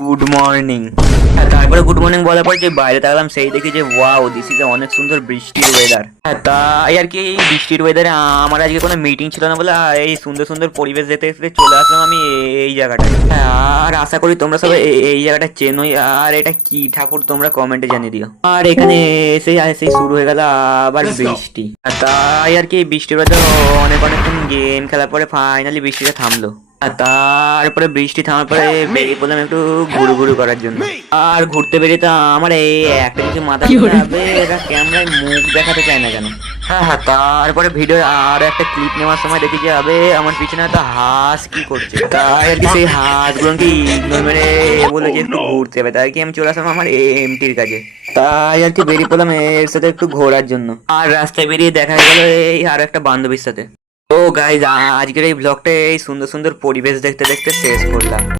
Good morning. হ্যাঁ, তারপরে good morning বলার পর যে বাইরে তাকালাম, সেই দেখি যে ওয়াও, দিস ইজ অনেক সুন্দর বৃষ্টির ওয়েদার। হ্যাঁ, তাই আর কি এই বৃষ্টির ওয়েদারে আমার আজকে কোনো মিটিং ছিল না বলে এই সুন্দর সুন্দর পরিবেশ দেখতে দেখতে চলে আসলাম আমি এই জায়গাটায়। হ্যাঁ, আর আশা করি তোমরা সবাই এই জায়গাটা চেনোই। আর এটা কি ঠাকুর তোমরা কমেন্টে জানিয়ে দিও। আর এখানে এসে এসেই শুরু হয়ে গেল আবার বৃষ্টি। আর তাই আর কি এই বৃষ্টির ওয়েদার অনেক অনেকক্ষণ গেম খেলার পরে ফাইনালি বৃষ্টিটা থামলো। আর তারপরে বৃষ্টি থামার পরে বেরিয়ে পড়লাম একটু ঘুরু ঘুরু করার জন্য। আর ঘুরতে বেরিয়ে তো আমার এই একটা কিছু মাথা ঘুরাবে, এরা ক্যামেরায় মুখ দেখাতে চায় না কেন। হ্যাঁ হ্যাঁ, তারপরে ভিডিও আর একটা ক্লিপ নেওয়ার সময় দেখি যে আবে আমার পিছনে একটা হাঁস কি করছে। তাই আর কি সেই হাঁসগুলোকে ইগনোর মেরে বলে যে একটু ঘুরতে হবে, তাই কি আমি চলে আসলাম আমার এমটির কাছে। তাই আর কি বেরিয়ে পড়লাম এর সাথে একটু ঘোরার জন্য। আর রাস্তায় বেরিয়ে দেখা গেল এই আর একটা বান্ধবীর সাথে। তো গাইজ, আজকের এই ব্লগটা এই সুন্দর সুন্দর পরিবেশ দেখতে দেখতে শেষ করলাম।